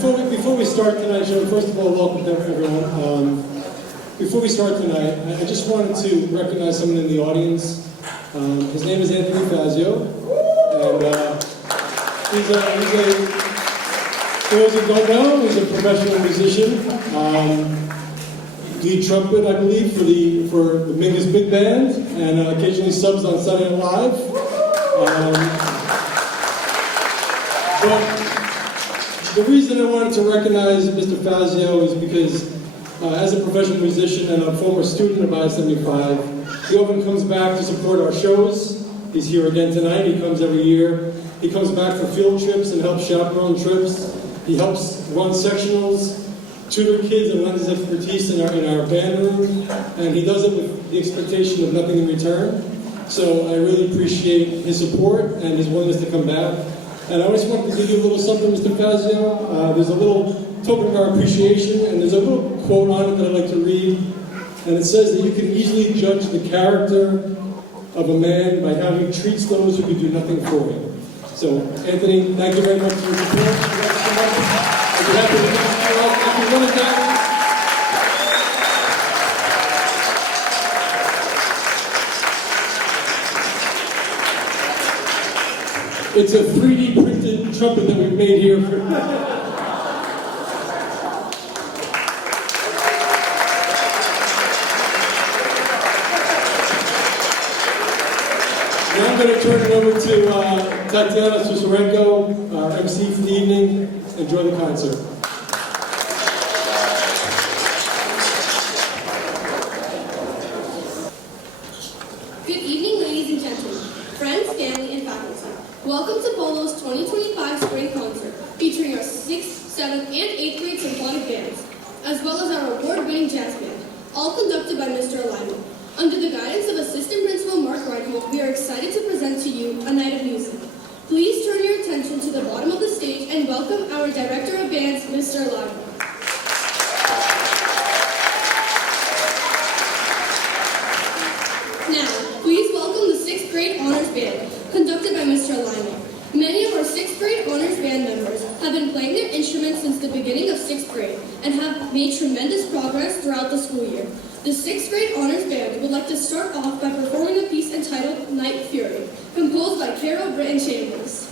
Before we start tonight, Joe, first of all, welcome to everyone. Before we start tonight, I just wanted to recognize someone in the audience. His name is Anthony Fazio, and for those who don't know, he's a professional musician. Lead trumpet, I believe, for the Mingus Big Band, and occasionally subs on Saturday Night Live. But the reason I wanted to recognize Mr. Fazio is because as a professional musician and a former student of I-75, he often comes back to support our shows. He's here again tonight. He comes every year. He comes back for field trips and helps chaperone trips. He helps run sectionals, tutor kids, and lends his expertise in our band room. And he does it with the expectation of nothing in return. So I really appreciate his support and his willingness to come back. And I just wanted to give you a little something, Mr. Fazio. There's a little token of our appreciation, and there's a little quote on it that I'd like to read. And it says that you can easily judge the character of a man by how he treats those who can do nothing for him. So, Anthony, thank you very much for your support. I'd be happy to meet you all. Thank you really much. It's a 3D printed trumpet that we've made here. Now I'm going to turn it over to Tatiana Susarenko, our MC for the evening. Enjoy the concert. Good evening, ladies and gentlemen, friends, family, and faculty. Welcome to Polo's 2025 Spring Concert, featuring our 6th, 7th, and 8th grade symphonic bands, as well as our award-winning jazz band, all conducted by Mr. Alignment. Under the guidance of Assistant Principal Mark Reinhold, we are excited to present to you a night of music. Please turn your attention to the bottom of the stage and welcome our Director of Bands, Mr. Alignment. Now, please welcome the 6th grade honors band, conducted by Mr. Alignment. Many of our 6th grade honors band members have been playing their instruments since the beginning of 6th grade and have made tremendous progress throughout the school year. The 6th grade honors band would like to start off by performing a piece entitled Night Fury, composed by Carol Britton Chambers.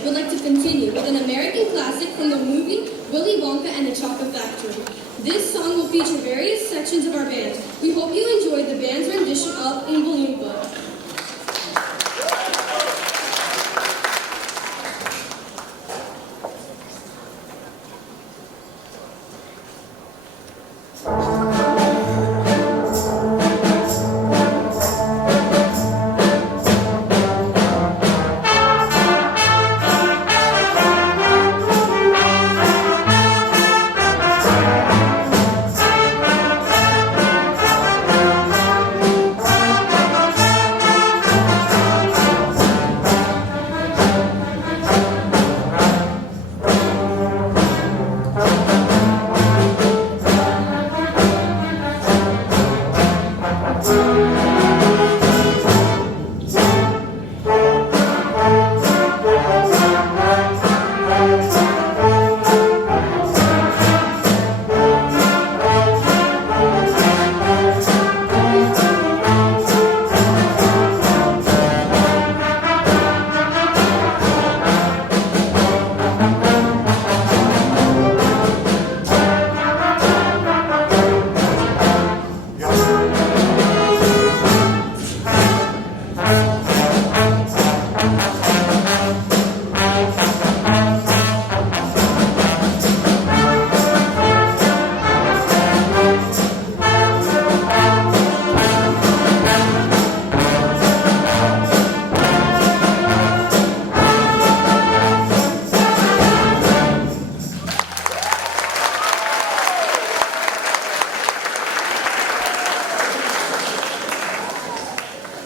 Band would like to continue with an American classic from the movie Willy Wonka and the Chocolate Factory. This song will feature various sections of our band. We hope you enjoyed the band's rendition of In Balloon Book.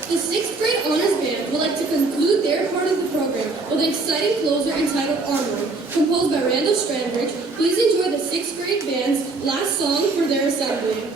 The 6th grade honors band would like to conclude their part of the program with an exciting closer entitled Armory, composed by Randall Strandbridge. Please enjoy the 6th grade band's last song for their assembly.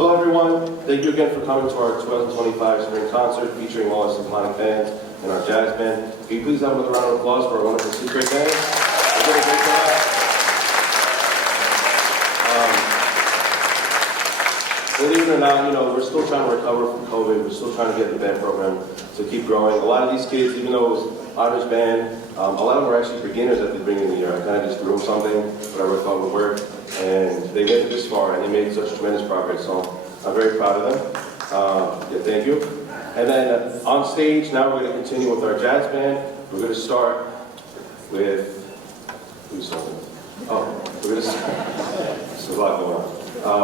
Hello everyone, thank you again for coming to our 2025 spring concert featuring all our symphonic bands and our jazz band. Can you please have another round of applause for our wonderful 6th grade band? They did a great job. believe it or not, we're still trying to recover from COVID. We're still trying to get the band program to keep growing. A lot of these kids, even though it was honors band, a lot of them were actually beginners at the beginning of the year. I kind of just threw them something, whatever I thought would work, and they made it this far, and they made such tremendous progress. So I'm very proud of them. Thank you. And then on stage, now we're going to continue with our jazz band. We're going to start with, who's starting? Oh, we're going to start, there's a lot going on.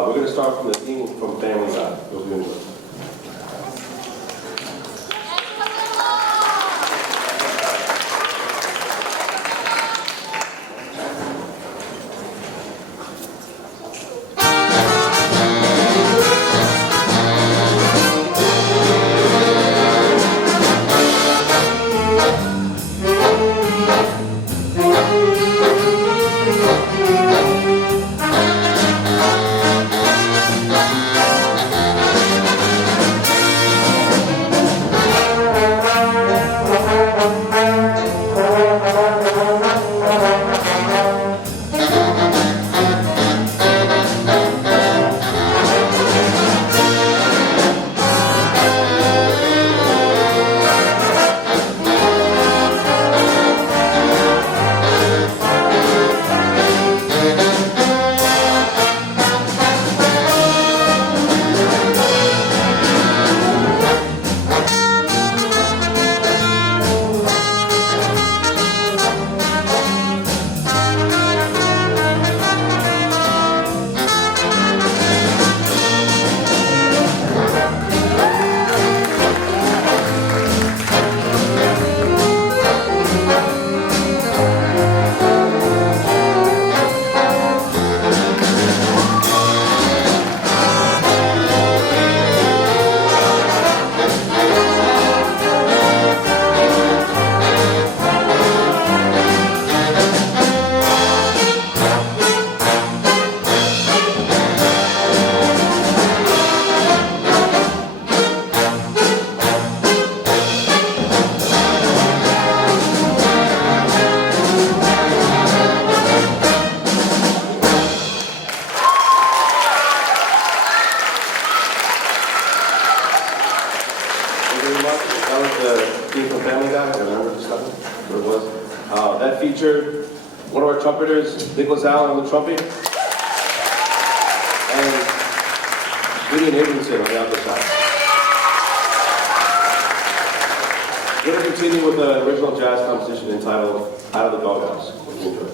We're going to start from the theme from Family Guy. Hope you enjoy. That featured one of our trumpeters, Nicholas Allen on the trumpet, and Gideon Abramson on the other side. We're going to continue with the original jazz composition entitled Out of the Doghouse. Hope you enjoy it.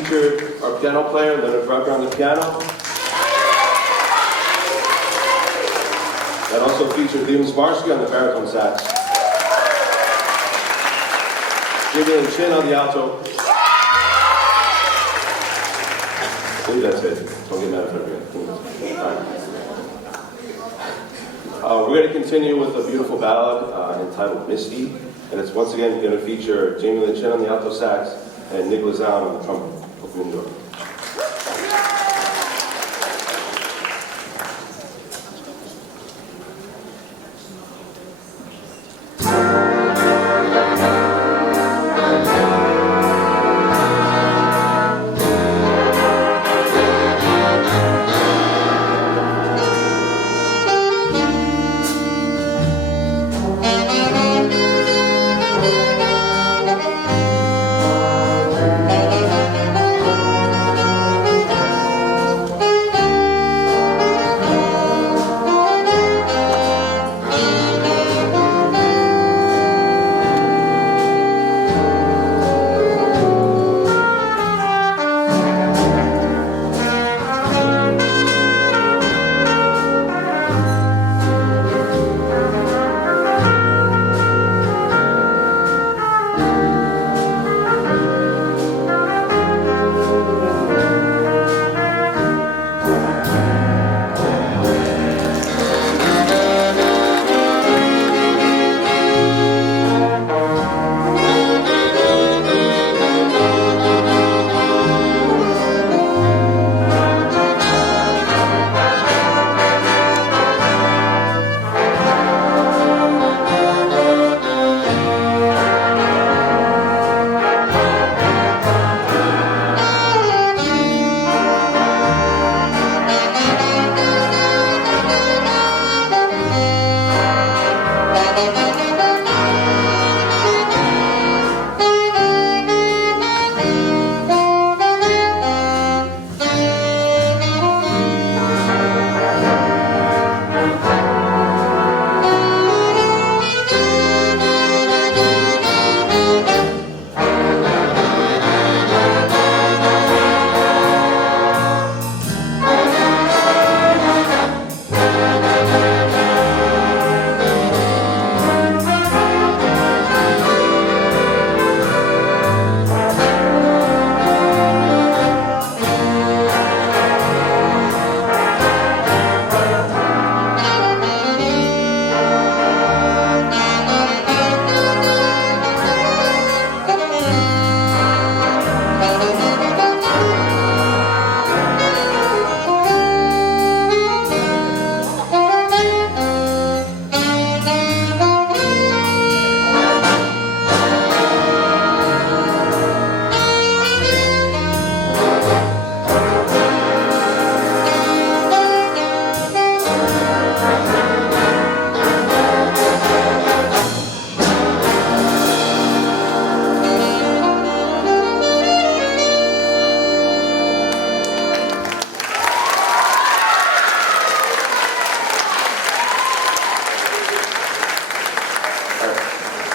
featured our piano player, Leonard Rucker, on the piano. That also featured Liam Zbarsky on the baritone sax. Jimmy Chin on the alto. I believe that's it. Don't get mad at me. We're going to continue with a beautiful ballad entitled Misty. And it's once again going to feature Jamie Lynn Chin on the alto sax and Nick Lazown on the trumpet. Hope you enjoy.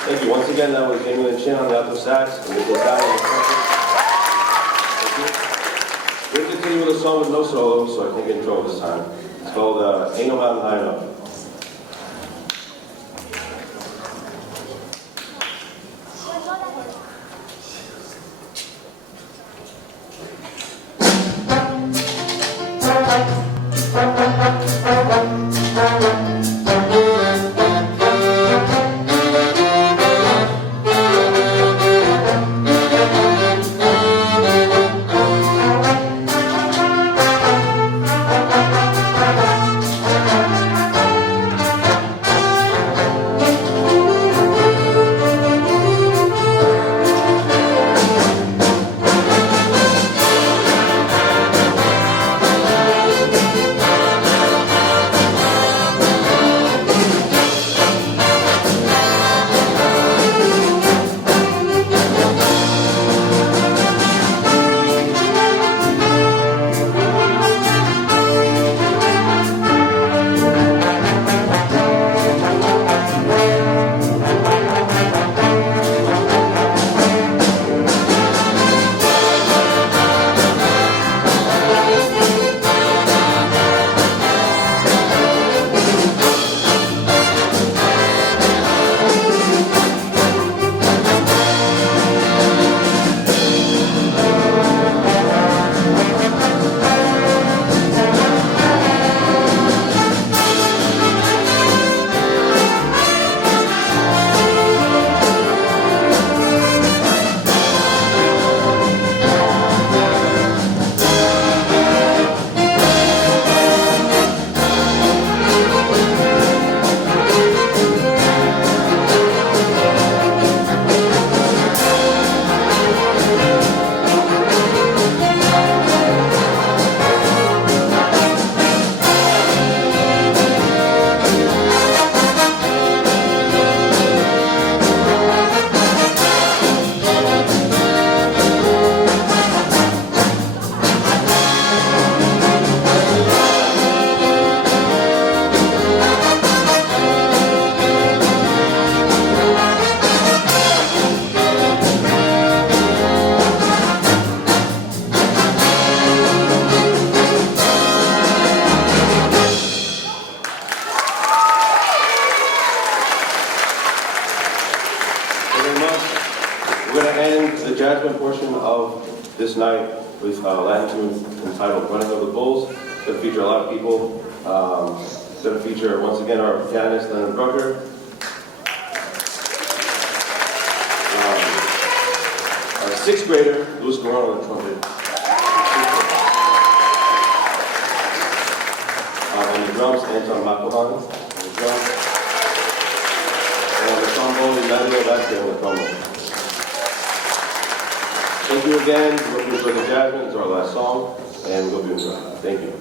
Thank you. Once again, that was Jamie Lynn Chin on the alto sax and Nick Lazown on the trumpet. Thank you. We're going to continue with a song with no solo, so I think intro this time. It's called Ain't No Mountain High Enough. tonight with Latin tune entitled Running of the Bulls. It's going to feature a lot of people. It's going to feature, once again, our pianist, Leonard Brucker. Our sixth grader, Luis Guerrero, on the trumpet. On the drums, Anton Makovan on the drums. And on the trombone, Emmanuel Vasquez on the trombone. Thank you again. We hope you enjoyed the Jasmine. It's our last song, and we hope you enjoy it. Thank you.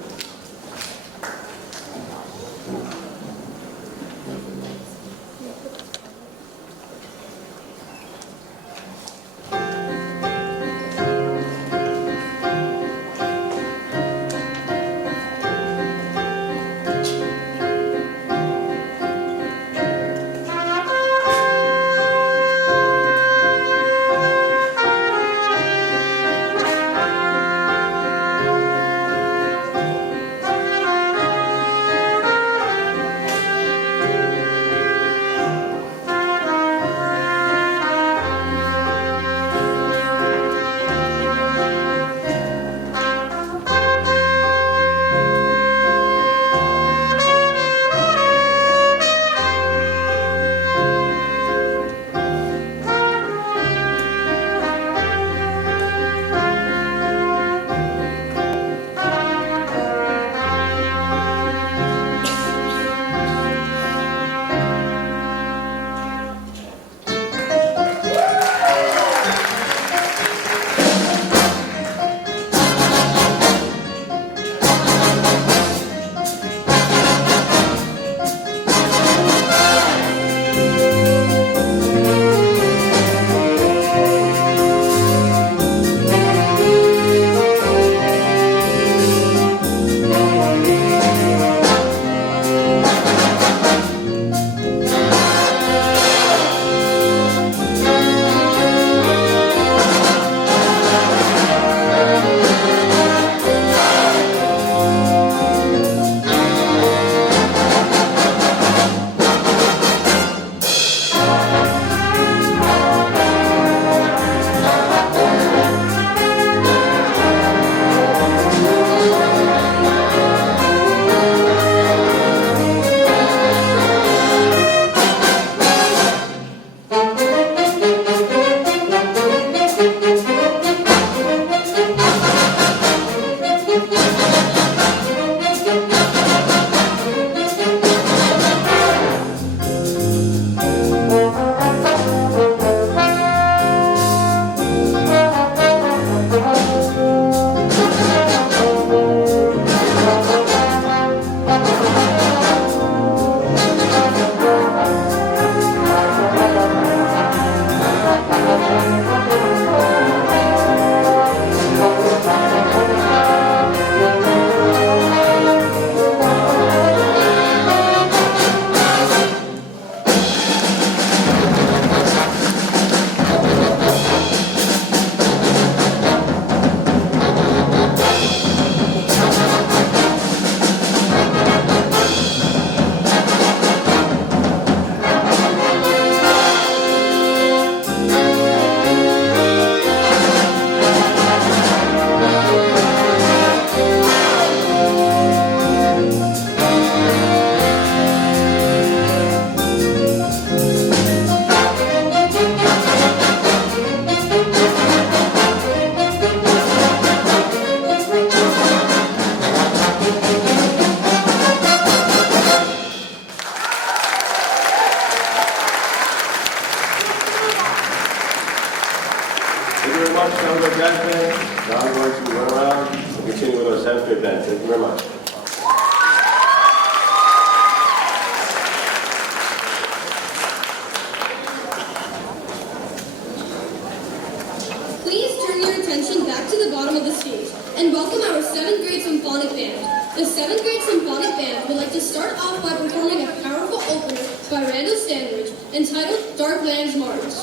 Thank you very much. Please turn your attention back to the bottom of the stage and welcome our 7th grade symphonic band. The 7th grade symphonic band would like to start off by performing a powerful opener by Randall Sandridge entitled Dark Lands March.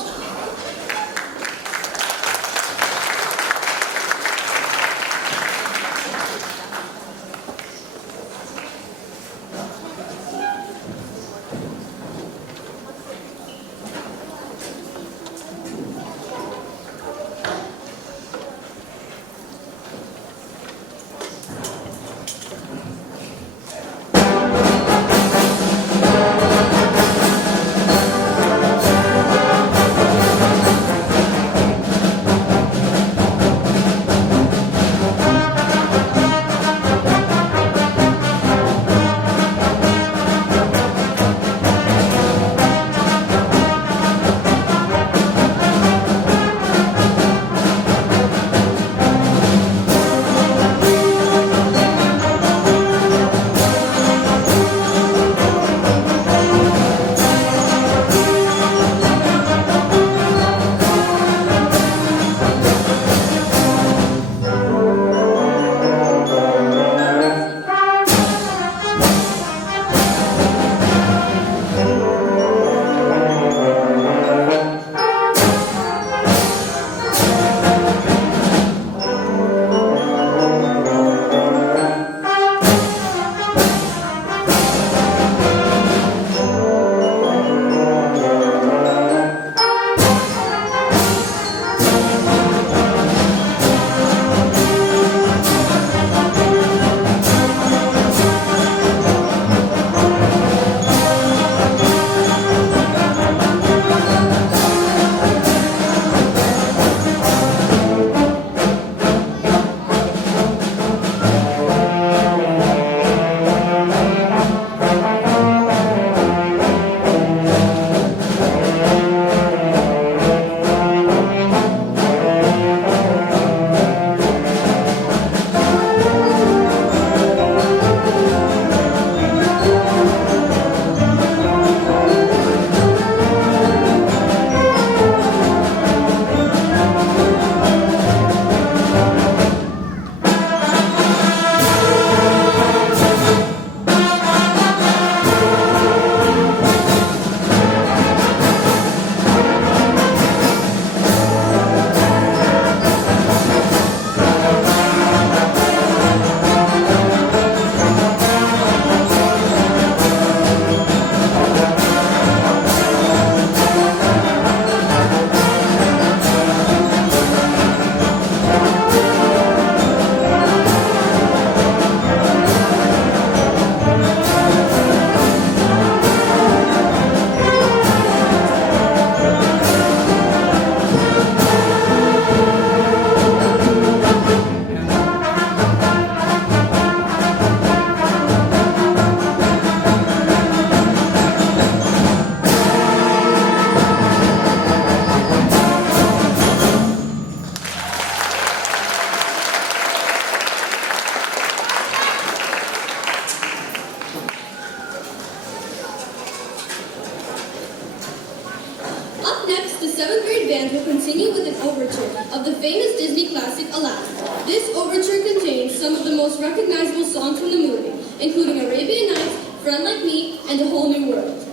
7th grade band will continue with an overture of the famous Disney classic Aladdin. This overture contains some of the most recognizable songs from the movie, including Arabian Nights, Friend Like Me, and A Whole New World.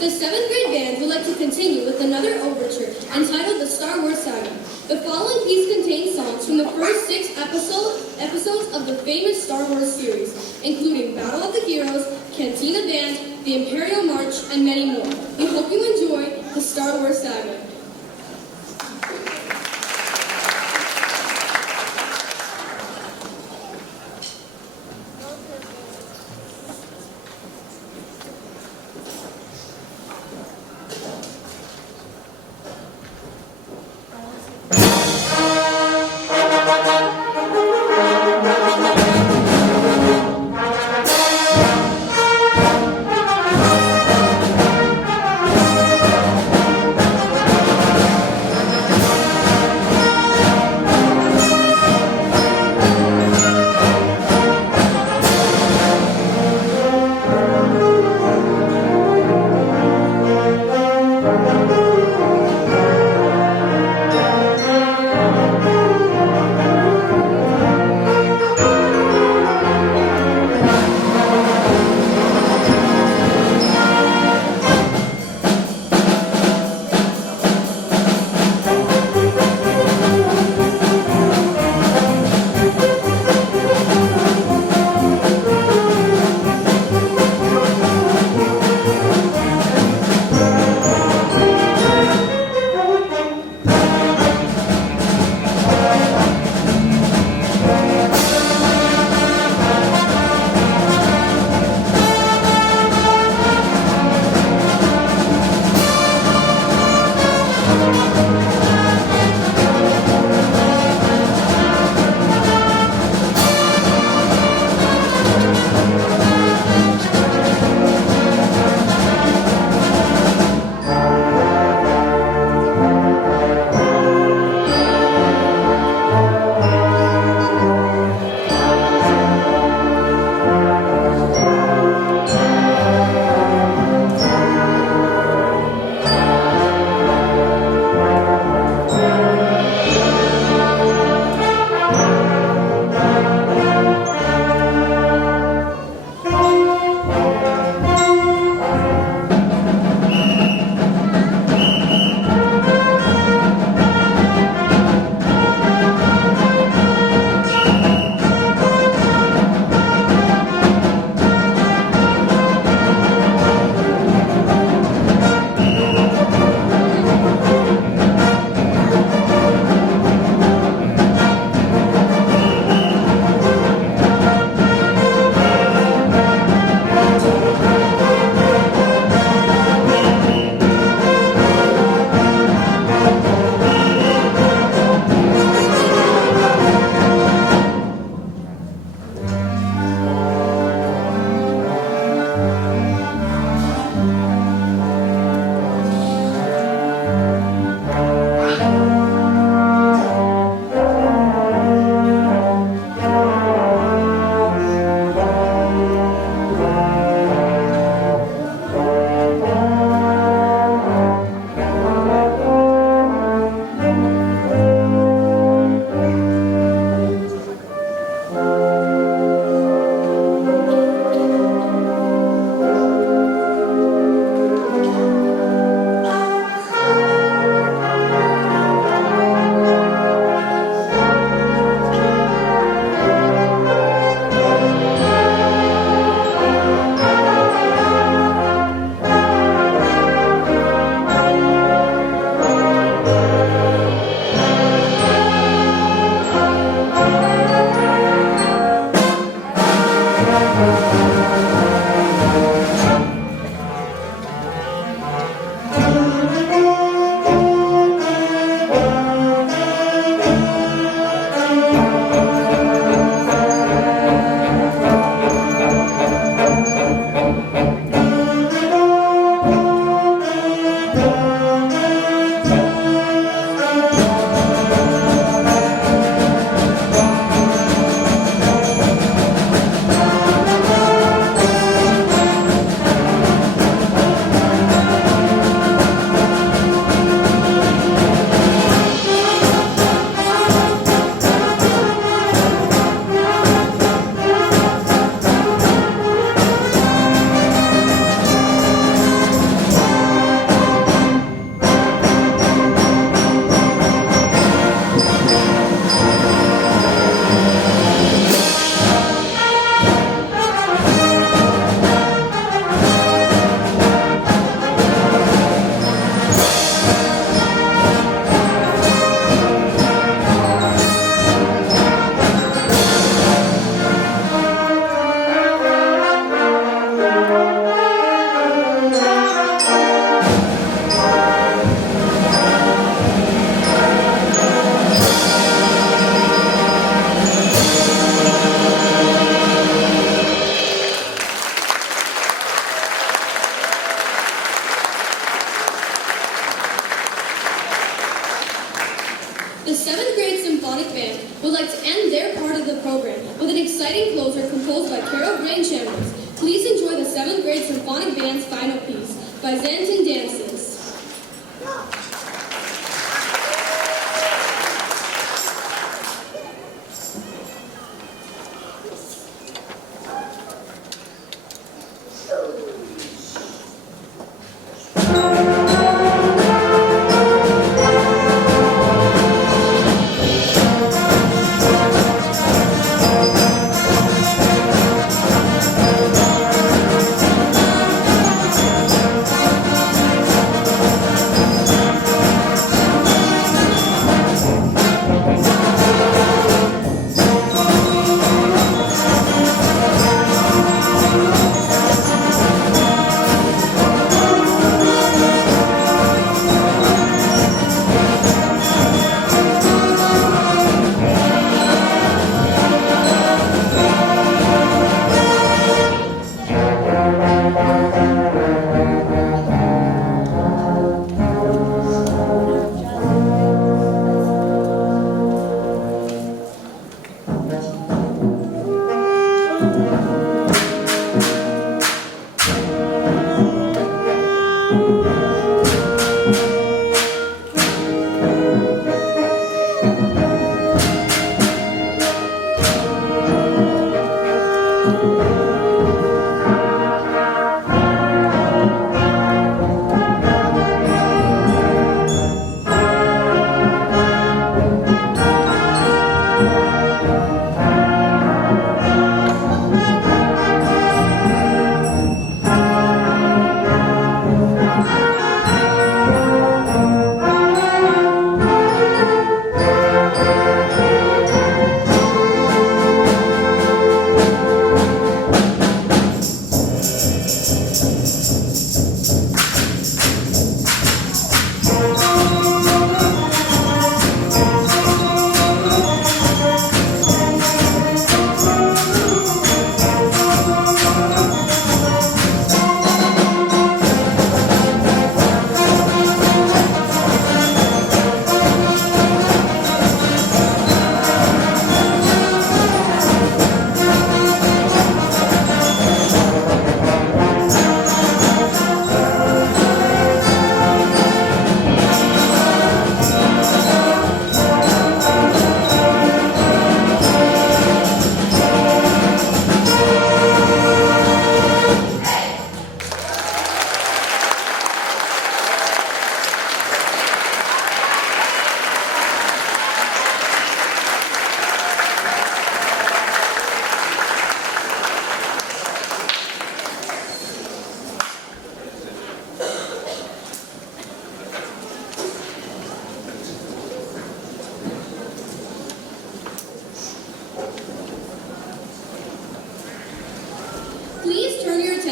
The 7th grade band would like to continue with another overture entitled The Star Wars Saga. The following piece contains songs from the first 6 episodes of the famous Star Wars series, including Battle of the Heroes, Cantina Band, The Imperial March, and many more. We hope you enjoy The Star Wars Saga. The 7th grade symphonic band would like to end their part of the program with an exciting closer composed by Carol Gray Chambers. Please enjoy the 7th grade symphonic band's final piece by Xanton Dances.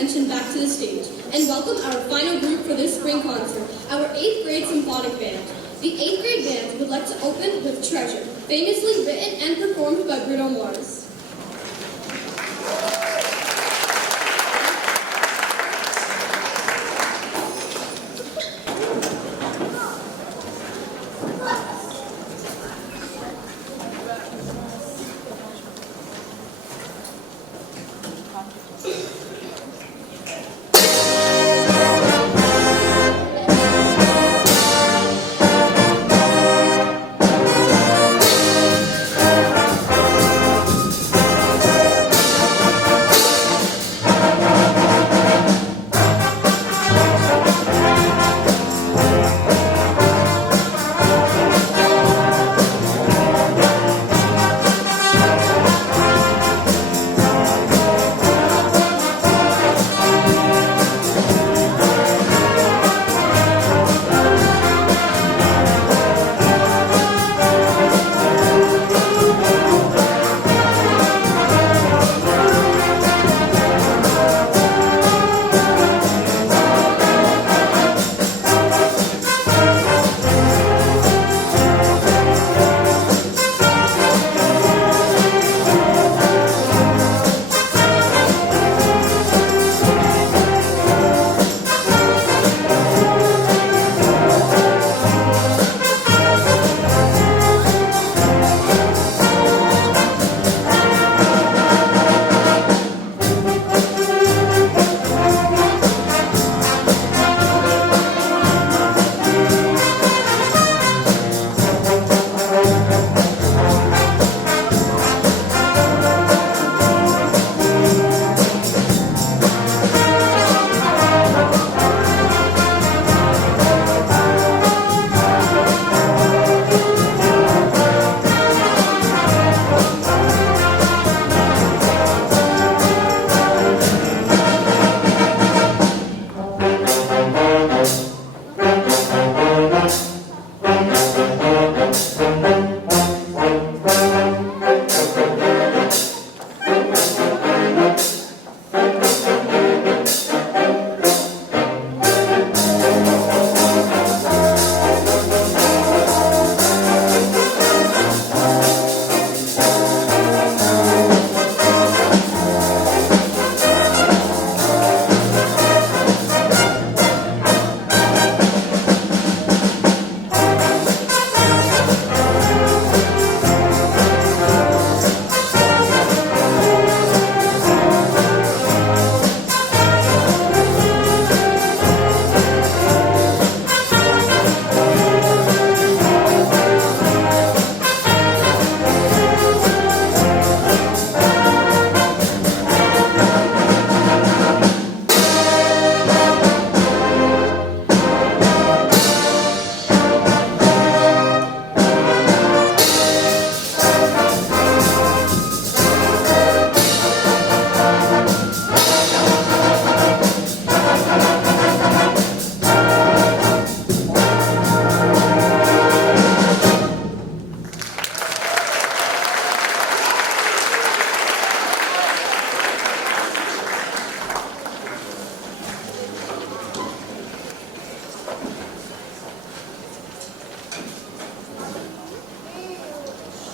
attention back to the stage and welcome our final group for this spring concert, our 8th grade symphonic band. The 8th grade band would like to open with Treasure, famously written and performed by Bruno Mars.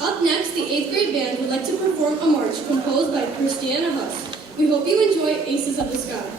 Up next, the 8th grade band would like to perform a march composed by Christiana Huss. We hope you enjoy Aces of the Sky.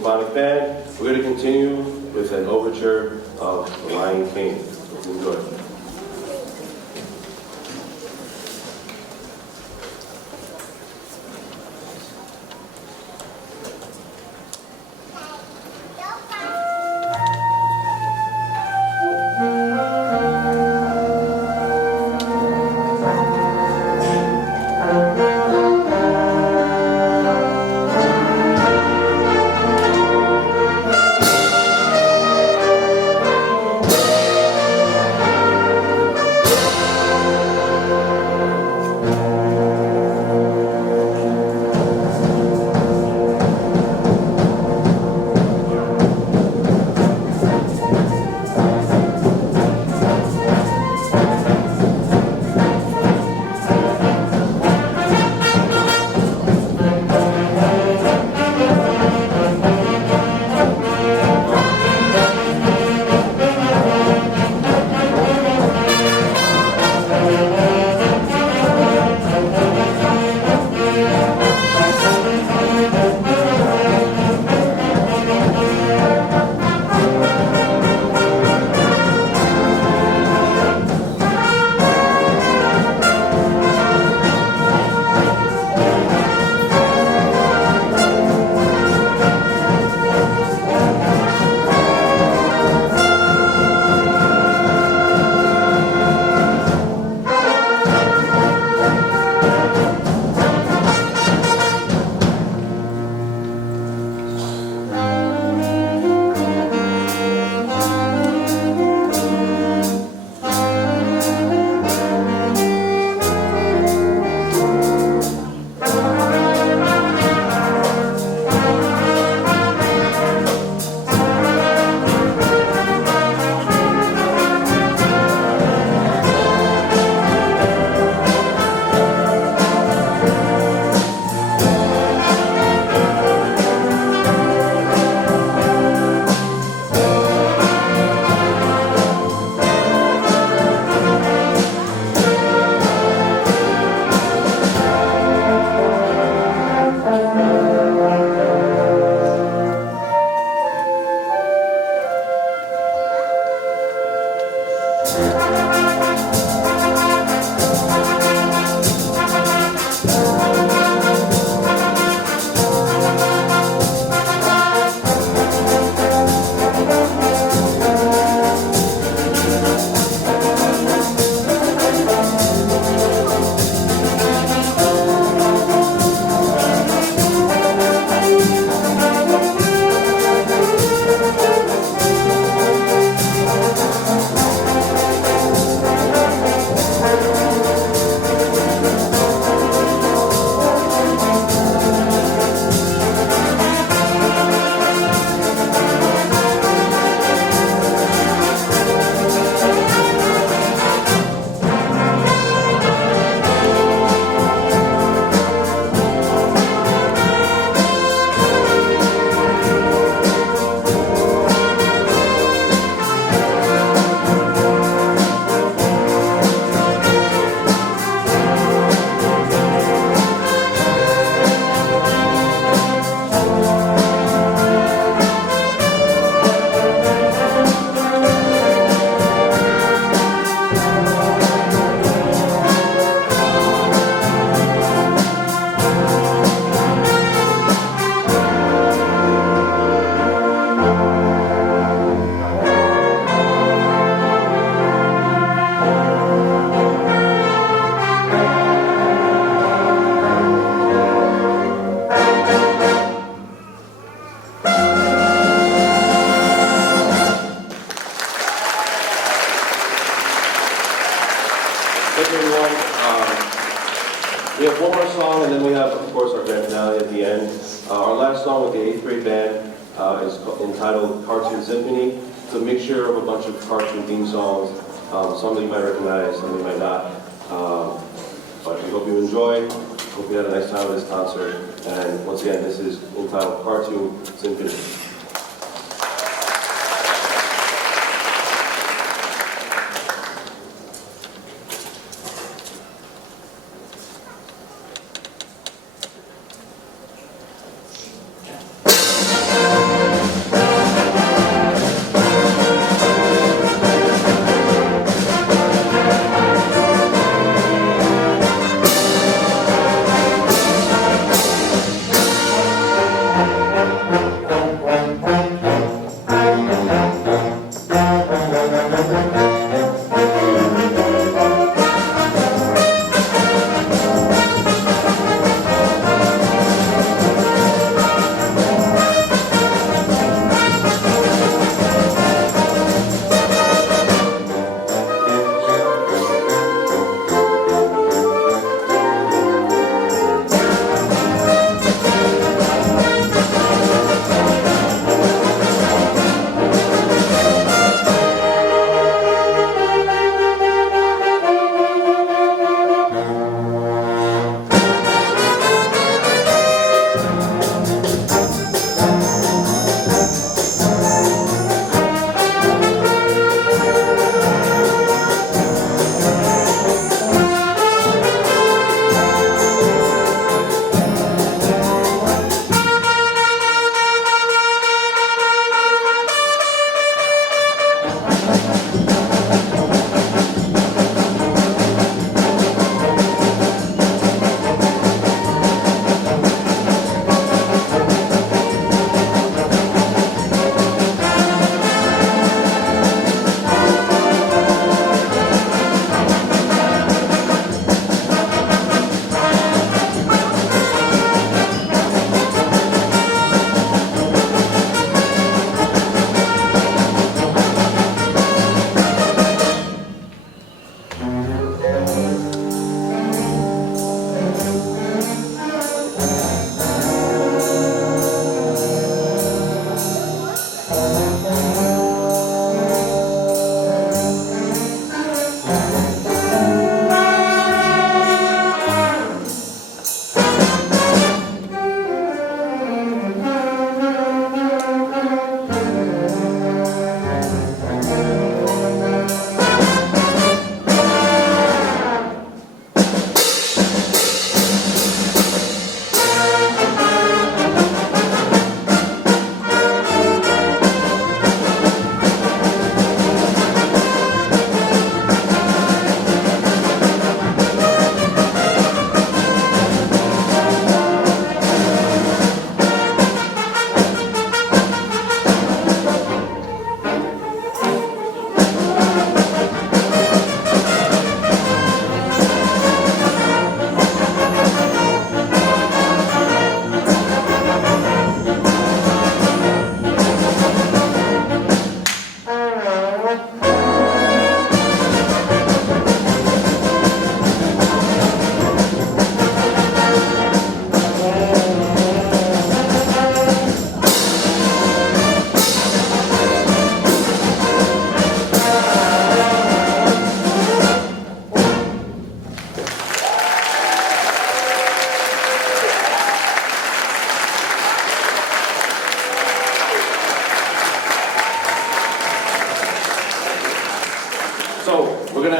Symphonic Band. We're going to continue with an overture of The Lion King. Enjoy. Thank you, everyone. We have one more song, and then we have, of course, our grand finale at the end. Our last song with the 8th grade band is entitled Cartoon Symphony. It's a mixture of a bunch of cartoon theme songs. Some that you might recognize, some you might not. But we hope you enjoy. Hope you had a nice time at this concert. And once again, this is entitled Cartoon Symphony.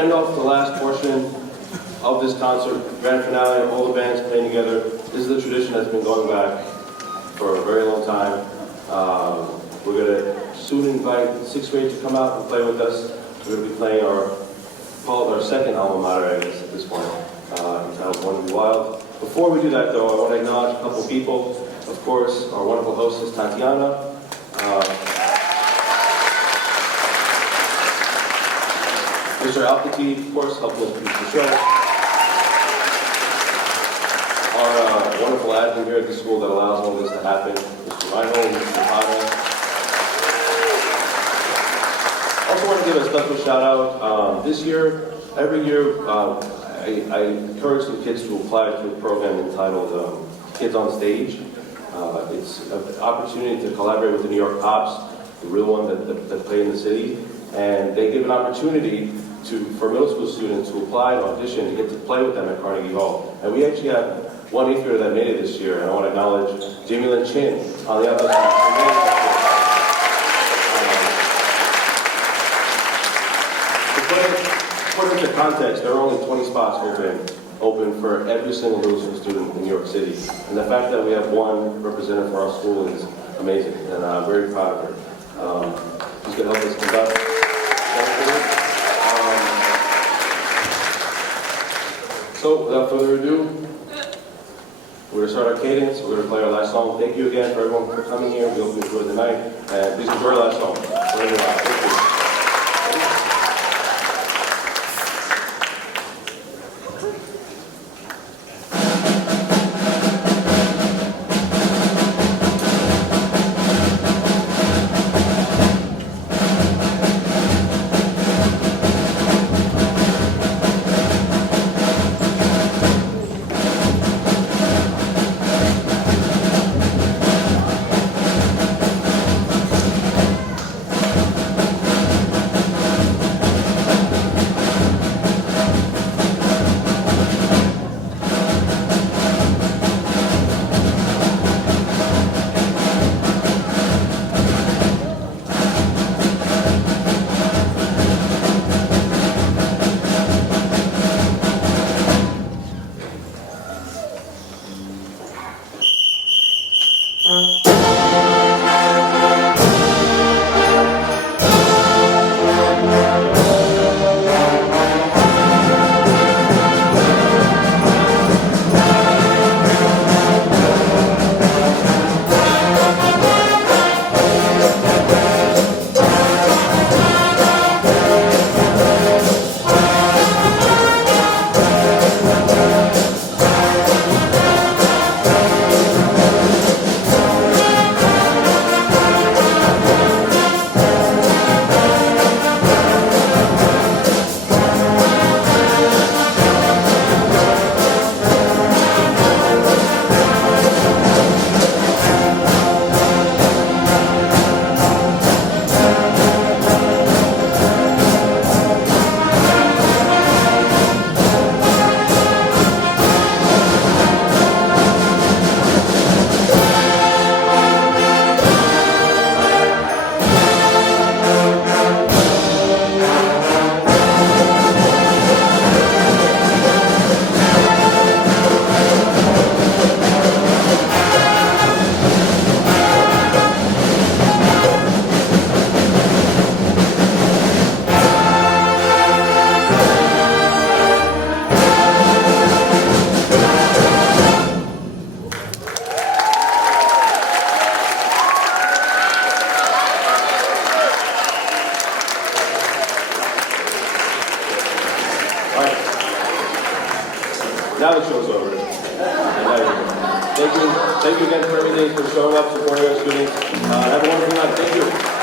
end off the last portion of this concert, grand finale, all the bands playing together. This is a tradition that's been going back for a very long time. We're going to soon invite 6th grade to come out and play with us. We're going to be playing our second alma mater, I guess, at this point, entitled One to Be Wild. Before we do that, though, I want to acknowledge a couple people. Of course, our wonderful hostess, Tatiana. Mr. Altitude, of course, helping us produce the show. Our wonderful admin here at the school that allows all this to happen, Mr. Reinhold, Mr. Potter. Also want to give a special shout out. This year, every year, I encourage some kids to apply to a program entitled Kids on Stage. It's an opportunity to collaborate with the New York Pops, the real one that play in the city, and they give an opportunity for middle school students to apply and audition to get to play with them at Carnegie Hall. And we actually have one 8th grader that made it this year, and I want to acknowledge Jamie Lynn Chin on the other side. To put into context, there are only 20 spots open for every single middle school student in New York City. And the fact that we have one representative for our school is amazing, and I'm very proud of her. She's going to help us conduct. So, without further ado, we're going to start our cadence. We're going to play our last song. Thank you again for everyone for coming here. We hope you enjoyed the night. And please enjoy our last song. Thank you. Now the show's over. Thank you again for everything, for showing up, supporting our students. Have a wonderful night. Thank you.